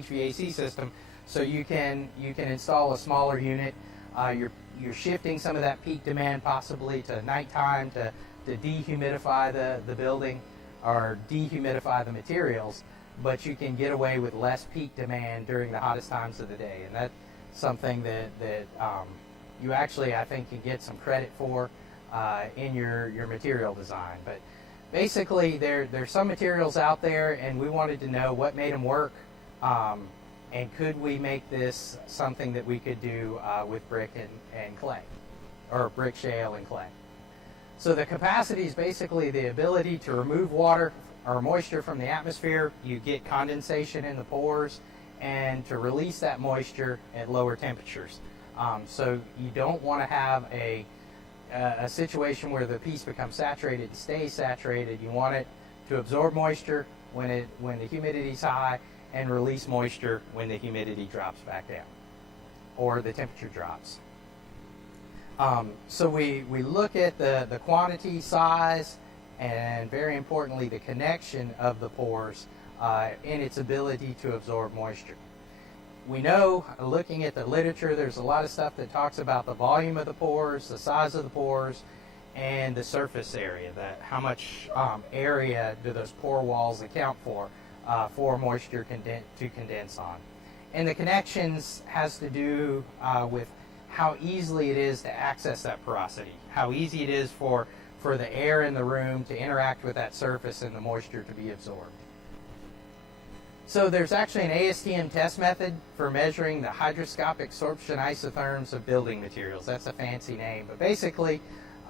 HVAC system, so you can install a smaller unit. You're shifting some of that peak demand possibly to nighttime to dehumidify the building or dehumidify the materials, but you can get away with less peak demand during the hottest times of the day, and that's something that you actually, I think, can get some credit for in your material design. But basically, there's some materials out there, and we wanted to know what made them work, and could we make this something that we could do with brick and clay, or brick, shale, and clay. So the capacity is basically the ability to remove water or moisture from the atmosphere. You get condensation in the pores, and to release that moisture at lower temperatures. So you don't want to have a situation where the piece becomes saturated and stays saturated. You want it to absorb moisture when the humidity is high, and release moisture when the humidity drops back down or the temperature drops. So we look at the quantity, size, and very importantly the connection of the pores in its ability to absorb moisture. We know, looking at the literature, there's a lot of stuff that talks about the volume of the pores, the size of the pores, and the surface area, how much area do those pore walls account for moisture to condense on. And the connections has to do with how easily it is to access that porosity, how easy it is for the air in the room to interact with that surface and the moisture to be absorbed. So there's actually an ASTM test method for measuring the hydroscopic sorption isotherms of building materials. That's a fancy name, but basically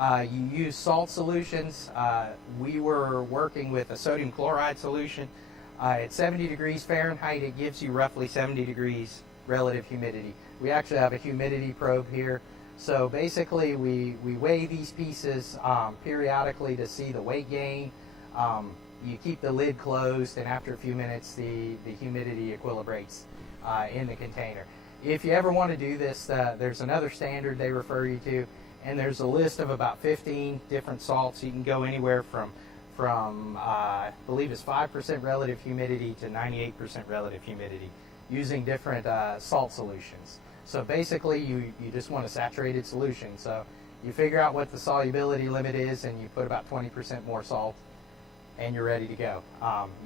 you use salt solutions. We were working with a sodium chloride solution. At 70 degrees Fahrenheit, it gives you roughly 70 degrees relative humidity. We actually have a humidity probe here. So basically we weigh these pieces periodically to see the weight gain. You keep the lid closed, and after a few minutes the humidity equilibrates in the container. If you ever want to do this, there's another standard they refer you to, and there's a list of about 15 different salts. You can go anywhere from I believe it's 5% relative humidity to 98% relative humidity using different salt solutions. So basically you just want a saturated solution. So you figure out what the solubility limit is, and you put about 20% more salt, and you're ready to go.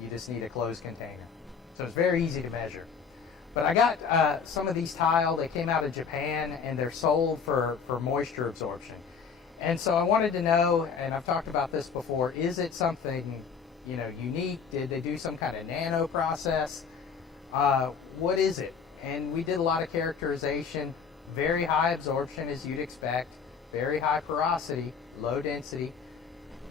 You just need a closed container. So it's very easy to measure. But I got some of these tile. They came out of Japan, and they're sold for moisture absorption. And so I wanted to know, and I've talked about this before, is it something unique? Did they do some kind of nano process? What is it? And we did a lot of characterization. Very high absorption, as you'd expect. Very high porosity, low density.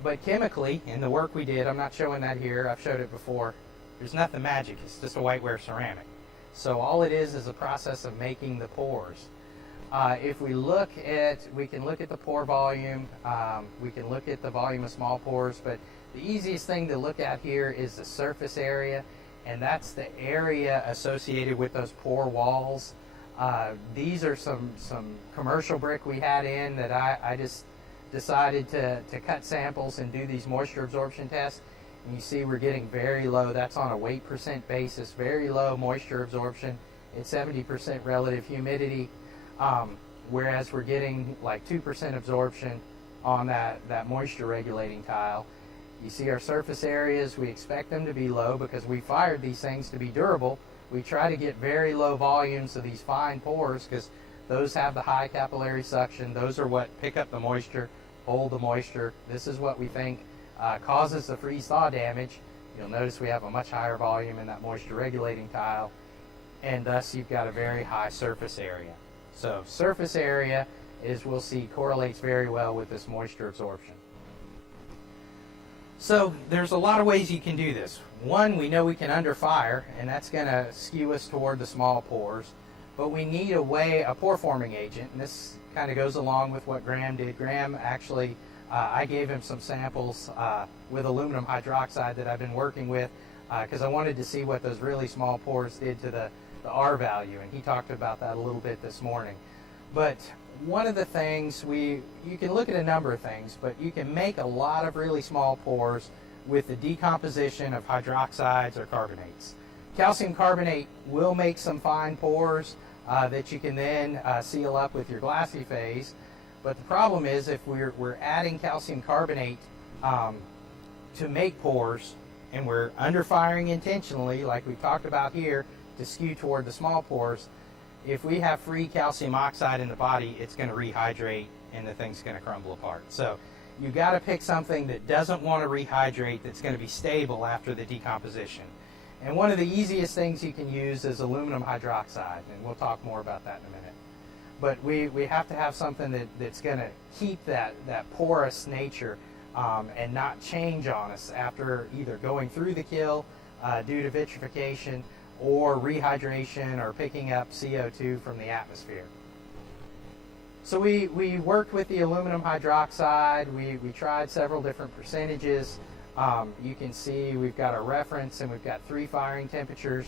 But chemically, in the work we did, I'm not showing that here, I've showed it before, there's nothing magic, it's just a whiteware ceramic. So all it is a process of making the pores. If we can look at the pore volume, we can look at the volume of small pores, but the easiest thing to look at here is the surface area, and that's the area associated with those pore walls. These are some commercial brick we had in that I just decided to cut samples and do these moisture absorption tests. And you see we're getting very low, that's on a weight % basis, very low moisture absorption at 70% relative humidity, whereas we're getting like 2% absorption on that moisture regulating tile. You see our surface areas, we expect them to be low because we fired these things to be durable. We try to get very low volumes of these fine pores because those have the high capillary suction. Those are what pick up the moisture, hold the moisture. This is what we think causes the freeze-thaw damage. You'll notice we have a much higher volume in that moisture regulating tile, and thus you've got a very high surface area. So surface area, as we'll see, correlates very well with this moisture absorption. So there's a lot of ways you can do this. One, we know we can under fire, and that's going to skew us toward the small pores. But we need a pore forming agent, and this kind of goes along with what Graham did. Graham actually, I gave him some samples with aluminum hydroxide that I've been working with because I wanted to see what those really small pores did to the R value, and he talked about that a little bit this morning. But one of the things, you can look at a number of things, but you can make a lot of really small pores with the decomposition of hydroxides or carbonates. Calcium carbonate will make some fine pores that you can then seal up with your glassy phase. But the problem is, if we're adding calcium carbonate to make pores, and we're underfiring intentionally, like we talked about here, to skew toward the small pores, if we have free calcium oxide in the body, it's going to rehydrate and the thing's going to crumble apart. So you've got to pick something that doesn't want to rehydrate, that's going to be stable after the decomposition. And one of the easiest things you can use is aluminum hydroxide, and we'll talk more about that in a minute. But we have to have something that's going to keep that porous nature and not change on us after either going through the kill due to vitrification or rehydration or picking up CO2 from the atmosphere. So we worked with the aluminum hydroxide. We tried several different percentages. You can see we've got a reference, and we've got 3 firing temperatures,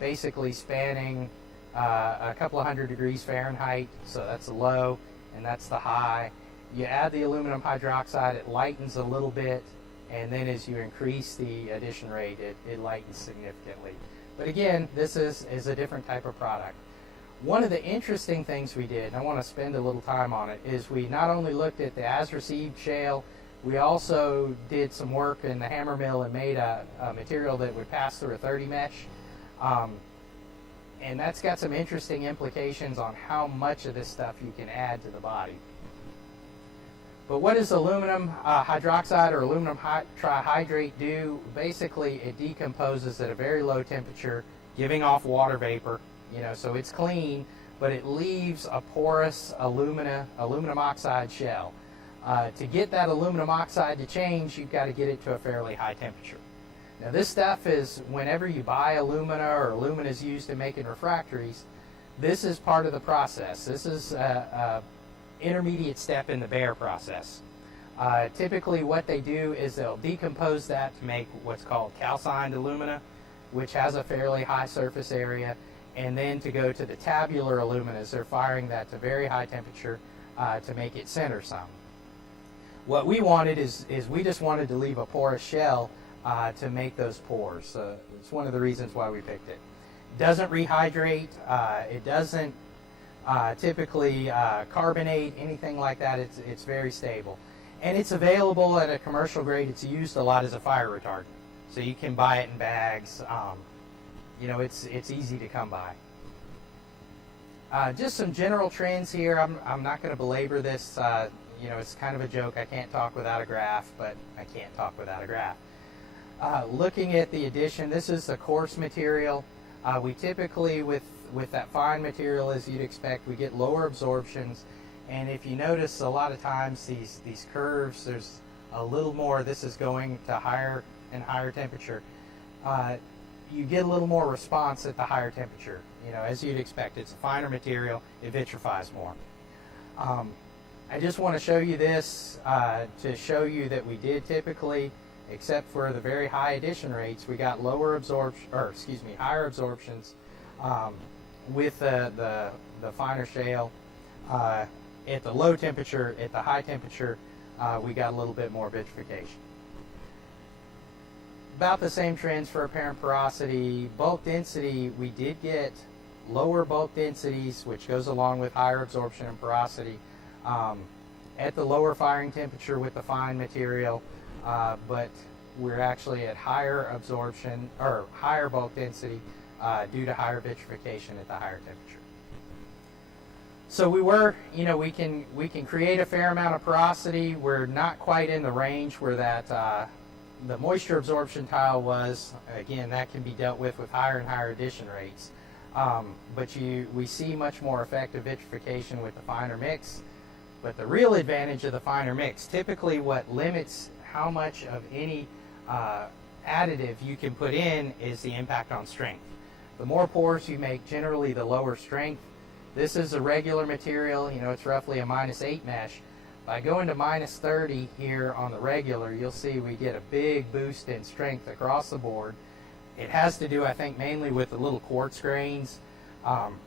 basically spanning a couple of hundred degrees Fahrenheit. So that's the low and that's the high. You add the aluminum hydroxide, it lightens a little bit, and then as you increase the addition rate, it lightens significantly. But again, this is a different type of product. One of the interesting things we did, and I want to spend a little time on it, is we not only looked at the as-received shale, we also did some work in the hammer mill and made a material that would pass through a 30 mesh. And that's got some interesting implications on how much of this stuff you can add to the body. But what does aluminum hydroxide or aluminum trihydrate do? Basically, it decomposes at a very low temperature, giving off water vapor. So it's clean, but it leaves a porous aluminum oxide shell. To get that aluminum oxide to change, you've got to get it to a fairly high temperature. Now, this stuff is, whenever you buy alumina or alumina is used in making refractories, this is part of the process. This is a intermediate step in the Bayer process. Typically what they do is they'll decompose that to make what's called calcined alumina, which has a fairly high surface area, and then to go to the tabular aluminas, they're firing that to very high temperature to make it center some. What we wanted is we just wanted to leave a porous shell to make those pores. It's one of the reasons why we picked it. It doesn't rehydrate, it doesn't typically carbonate, anything like that. It's very stable. And it's available at a commercial grade. It's used a lot as a fire retardant. So you can buy it in bags. It's easy to come by. Just some general trends here. I'm not going to belabor this. It's kind of a joke. I can't talk without a graph, but I can't talk without a graph. Looking at the addition, this is a coarse material. We typically, with that fine material, as you'd expect, we get lower absorptions. And if you notice, a lot of times these curves, there's a little more. This is going to higher and higher temperature. You get a little more response at the higher temperature. As you'd expect, it's a finer material, it vitrifies more. I just want to show you this to show you that we did typically, except for the very high addition rates, we got higher absorptions with the finer shale. At the low temperature, at the high temperature, we got a little bit more vitrification. About the same trends for apparent porosity. Bulk density, we did get lower bulk densities, which goes along with higher absorption and porosity at the lower firing temperature with the fine material, but we're actually at higher absorption or higher bulk density due to higher vitrification at the higher temperature. So we can create a fair amount of porosity. We're not quite in the range where that the moisture absorption tile was. Again, that can be dealt with higher and higher addition rates. But we see much more effective vitrification with the finer mix. But the real advantage of the finer mix, typically what limits how much of any additive you can put in, is the impact on strength. The more pores you make, generally the lower strength. This is a regular material, it's roughly a -8 mesh. By going to -30 here on the regular, you'll see we get a big boost in strength across the board. It has to do, I think, mainly with the little quartz grains.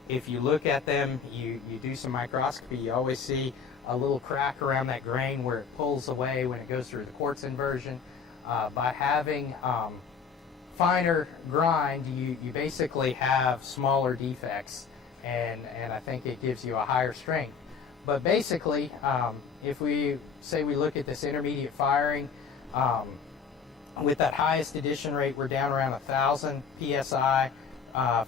If you look at them, you do some microscopy, you always see a little crack around that grain where it pulls away when it goes through the quartz inversion. By having finer grind, you basically have smaller defects, and I think it gives you a higher strength. But basically, if we say we look at this intermediate firing, with that highest addition rate, we're down around 1,000 psi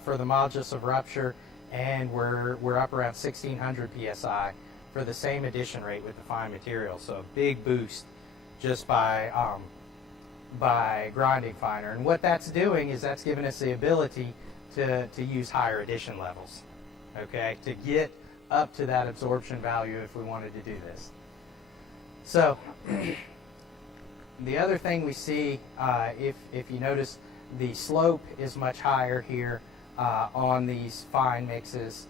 for the modulus of rupture, and we're up around 1,600 psi for the same addition rate with the fine material. So a big boost just by grinding finer. And what that's doing is that's giving us the ability to use higher addition levels, okay, to get up to that absorption value if we wanted to do this. So the other thing we see, if you notice, the slope is much higher here on these fine mixes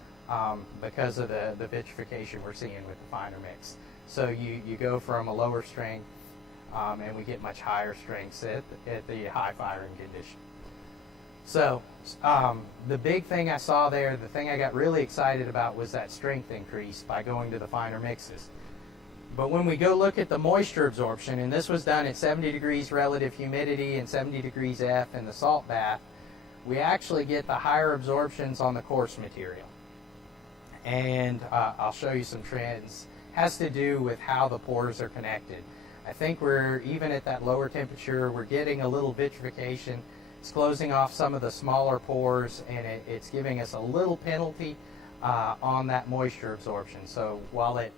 because of the vitrification we're seeing with the finer mix. So you go from a lower strength and we get much higher strengths at the high firing condition. So the big thing I saw there, the thing I got really excited about, was that strength increase by going to the finer mixes. But when we go look at the moisture absorption, and this was done at 70 degrees relative humidity and 70 degrees F in the salt bath, we actually get the higher absorptions on the coarse material. And I'll show you some trends. It has to do with how the pores are connected. I think we're, even at that lower temperature, we're getting a little vitrification. It's closing off some of the smaller pores, and it's giving us a little penalty on that moisture absorption. So while it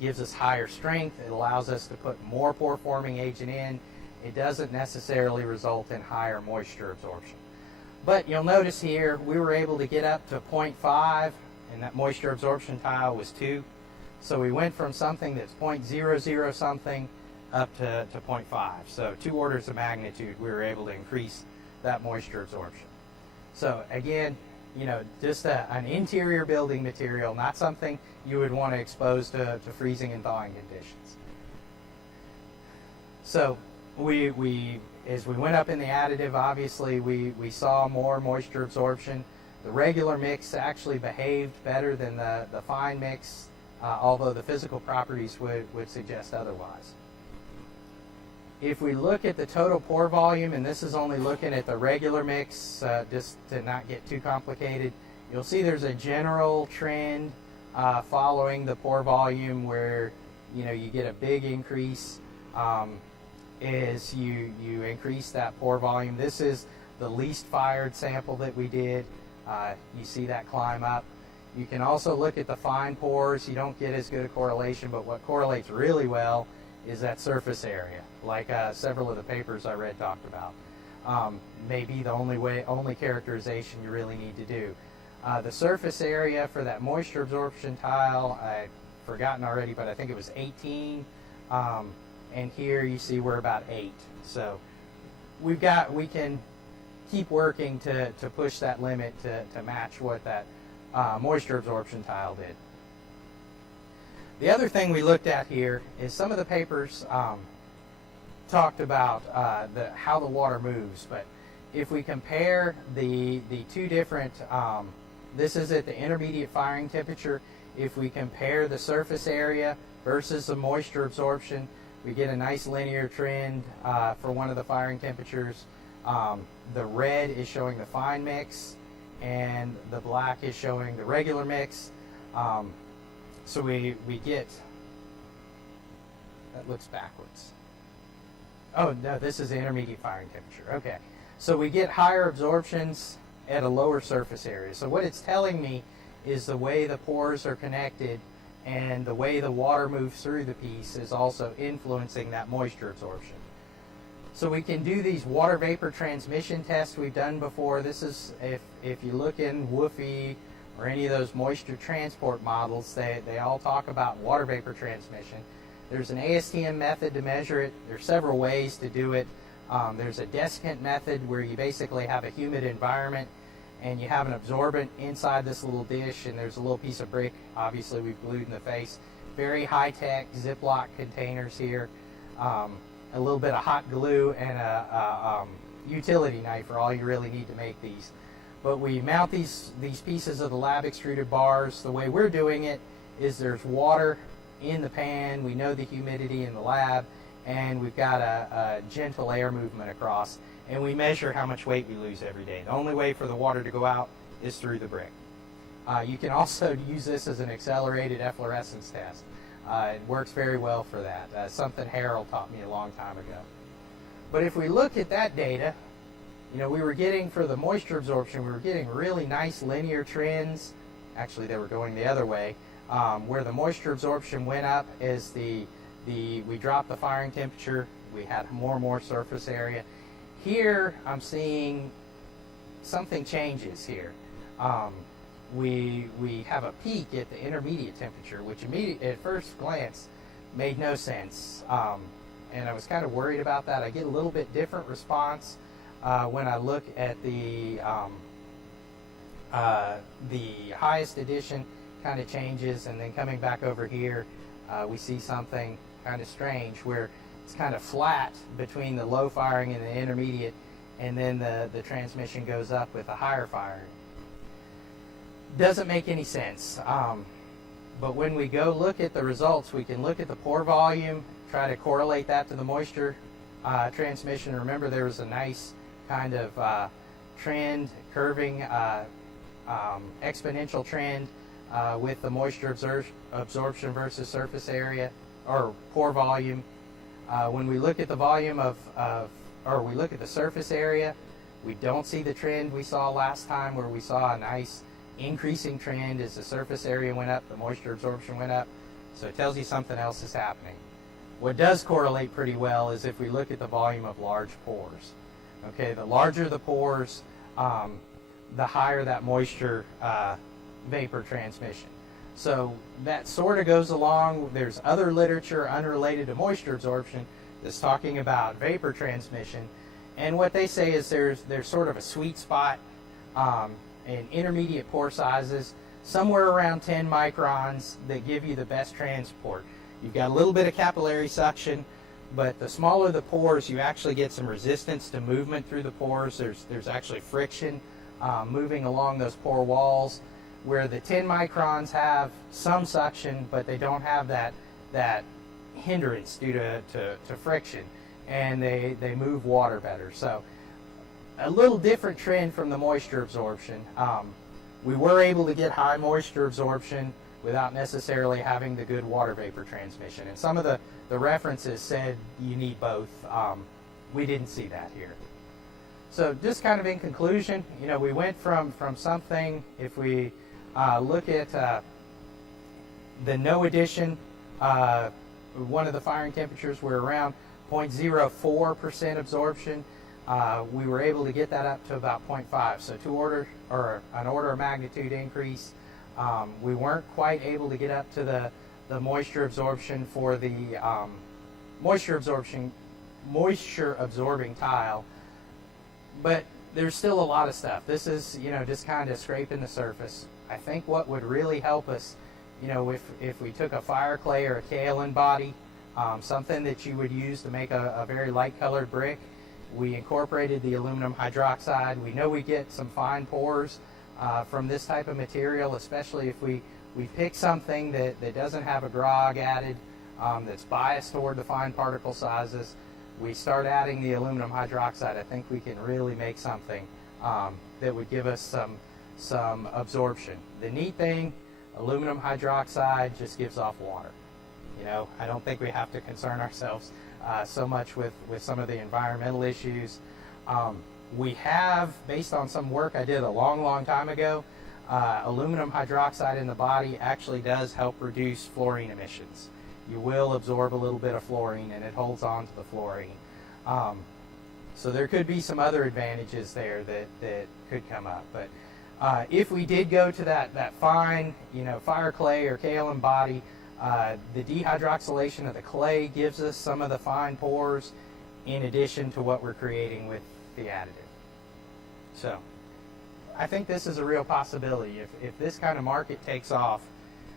gives us higher strength, it allows us to put more pore forming agent in, it doesn't necessarily result in higher moisture absorption. But you'll notice here we were able to get up to 0.5, and that moisture absorption tile was 2. So we went from something that's 0.00 something up to 0.5. So 2 orders of magnitude we were able to increase that moisture absorption. So again, you know, just an interior building material, not something you would want to expose to freezing and thawing conditions. So as we went up in the additive, obviously we saw more moisture absorption. The regular mix actually behaved better than the fine mix, although the physical properties would suggest otherwise. If we look at the total pore volume, and this is only looking at the regular mix, just to not get too complicated, you'll see there's a general trend following the pore volume where you get a big increase as you increase that pore volume. This is the least fired sample that we did. You see that climb up. You can also look at the fine pores. You don't get as good a correlation, but what correlates really well is that surface area, like several of the papers I read talked about. Maybe the only characterization you really need to do. The surface area for that moisture absorption tile, I've forgotten already, but I think it was 18. And here you see we're about 8. So we can keep working to push that limit to match what that moisture absorption tile did. The other thing we looked at here is some of the papers talked about how the water moves, but if we compare the two different, this is at the intermediate firing temperature, if we compare the surface area versus the moisture absorption, we get a nice linear trend for one of the firing temperatures. The red is showing the fine mix, and the black is showing the regular mix. So we get, that looks backwards. Oh no, this is the intermediate firing temperature. Okay, so we get higher absorptions at a lower surface area. So what it's telling me is the way the pores are connected and the way the water moves through the piece is also influencing that moisture absorption. So we can do these water vapor transmission tests we've done before. This is, if you look in WFI or any of those moisture transport models, they all talk about water vapor transmission. There's an ASTM method to measure it. There's several ways to do it. There's a desiccant method where you basically have a humid environment and you have an absorbent inside this little dish, and there's a little piece of brick, obviously we've glued in the face. Very high-tech Ziploc containers here. A little bit of hot glue and a utility knife are all you really need to make these. But we mount these pieces of the lab extruded bars. The way we're doing it is there's water in the pan, we know the humidity in the lab, and we've got a gentle air movement across. and we measure how much weight we lose every day. The only way for the water to go out is through the brick. You can also use this as an accelerated efflorescence test. It works very well for that. Something Harold taught me a long time ago. But if we look at that data, we were getting, for the moisture absorption, we were getting really nice linear trends. Actually, they were going the other way, where the moisture absorption went up as we dropped the firing temperature. We had more and more surface area. Here, I'm seeing something changes here. We have a peak at the intermediate temperature, which at first glance made no sense. And I was kind of worried about that. I get a little bit different response when I look at the highest edition kind of changes, and then coming back over here, we see something kind of strange where it's kind of flat between the low firing and the intermediate, and then the transmission goes up with a higher firing. Doesn't make any sense. But when we go look at the results, we can look at the pore volume, try to correlate that to the moisture transmission. Remember, there was a nice kind of trend, curving, exponential trend with the moisture absorption versus surface area or pore volume. When we look at the volume or we look at the surface area, we don't see the trend we saw last time, where we saw a nice increasing trend as the surface area went up, the moisture absorption went up. So it tells you something else is happening. What does correlate pretty well is if we look at the volume of large pores. Okay, the larger the pores, the higher that moisture vapor transmission. So that sort of goes along. There's other literature unrelated to moisture absorption that's talking about vapor transmission, and what they say is there's sort of a sweet spot in intermediate pore sizes, somewhere around 10 microns, that give you the best transport. You've got a little bit of capillary suction, but the smaller the pores, you actually get some resistance to movement through the pores. There's actually friction moving along those pore walls, where the 10 microns have some suction, but they don't have that hindrance due to friction, and they move water better. So a little different trend from the moisture absorption. We were able to get high moisture absorption without necessarily having the good water vapor transmission. And some of the references said you need both. We didn't see that here. So just kind of in conclusion, we went from something, if we look at the no addition, one of the firing temperatures were around 0.04% absorption. We were able to get that up to about 0.5, so an order of magnitude increase. We weren't quite able to get up to the moisture absorption for the moisture absorbing tile, but there's still a lot of stuff. This is just kind of scraping the surface. I think what would really help us, if we took a fire clay or a kaolin body, something that you would use to make a very light colored brick. We incorporated the aluminum hydroxide. We know we get some fine pores from this type of material, especially if we pick something that doesn't have a grog added, that's biased toward the fine particle sizes. We start adding the aluminum hydroxide. I think we can really make something that would give us some absorption. The neat thing, aluminum hydroxide just gives off water. I don't think we have to concern ourselves so much with some of the environmental issues. We have, based on some work I did a long time ago, aluminum hydroxide in the body actually does help reduce fluorine emissions. You will absorb a little bit of fluorine, and it holds on to the fluorine. So there could be some other advantages there that could come up. But if we did go to that fine, fire clay or kaolin body, the dehydroxylation of the clay gives us some of the fine pores in addition to what we're creating with the additive. So I think this is a real possibility. If this kind of market takes off,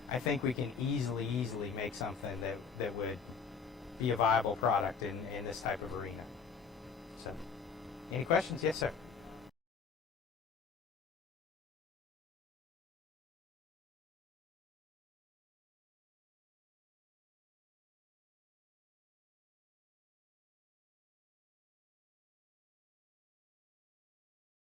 I think we can easily make something that would be a viable product in this type of arena. So, any questions? Yes, sir.